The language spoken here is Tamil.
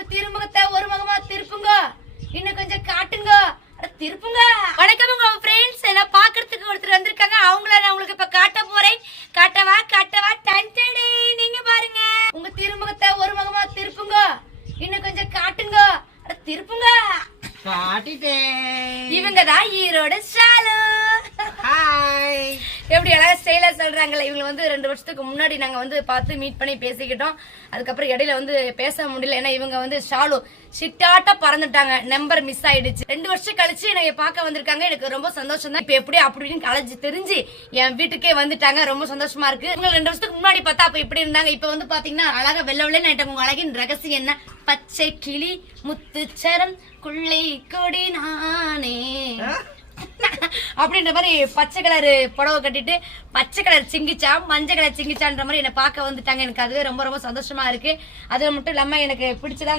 உங்க திருமுகத்தை ஒரு முகமா திருப்புங்க, இன்னும் கொஞ்சம் காட்டுங்க, திருப்புங்க. வணக்கம் உங்க ஃப்ரெண்ட்ஸ், எல்லாம் பாக்குறதுக்கு ஒருத்தர் வந்திருக்காங்க. அவங்கள நான் உங்களுக்கு இப்ப காட்ட போறேன். காட்டவா காட்டவா டன்டடே. நீங்க பாருங்க, உங்க திருமுகத்தை ஒரு முகமா திருப்புங்க, இன்னும் கொஞ்சம் காட்டுங்க, திருப்புங்க. இவங்க தான் ஈரோடு ஷாலு. எப்படி அழகா ஸ்டைலா சொல்றாங்கல்ல. இவங்க வந்து 2 வருஷத்துக்கு முன்னாடி நாங்க வந்து பார்த்து மீட் பண்ணி பேசிக்கிட்டோம். அதுக்கப்புறம் இடையில வந்து பேச முடியல. ஏன்னா இவங்க வந்து ஷாலு சிட்டாட்டா பறந்துட்டாங்க, நம்பர் மிஸ் ஆயிடுச்சு. 2 வருஷம் கழிச்சு என்னைய பார்க்க வந்திருக்காங்க. எனக்கு ரொம்ப சந்தோஷம் தான். இப்ப எப்படி அப்படின்னு கலைஞ்சு தெரிஞ்சு என் வீட்டுக்கே வந்துட்டாங்க. ரொம்ப சந்தோஷமா இருக்கு. இவங்க 2 வருஷத்துக்கு முன்னாடி பார்த்தா அப்ப இப்படி இருந்தாங்க. இப்ப வந்து பாத்தீங்கன்னா அழகா வெள்ள வெள்ளன்னு ஆயிட்டாங்க. உங்க அழகின் ரகசியம் என்ன? பச்சை கிளி முத்துச்சரம் குள்ளை கொடி நானே அப்படின்ற மாதிரி பச்சை கலர் புடவை கட்டிட்டு பச்சை கலர் சிங்கிச்சா மஞ்சள் கலர் சிங்கிச்சான்ற மாதிரி என்ன பார்க்க வந்துட்டாங்க. எனக்கு அதுவே ரொம்ப ரொம்ப சந்தோஷமா இருக்கு. அது மட்டும் இல்லாம எனக்கு பிடிச்சதா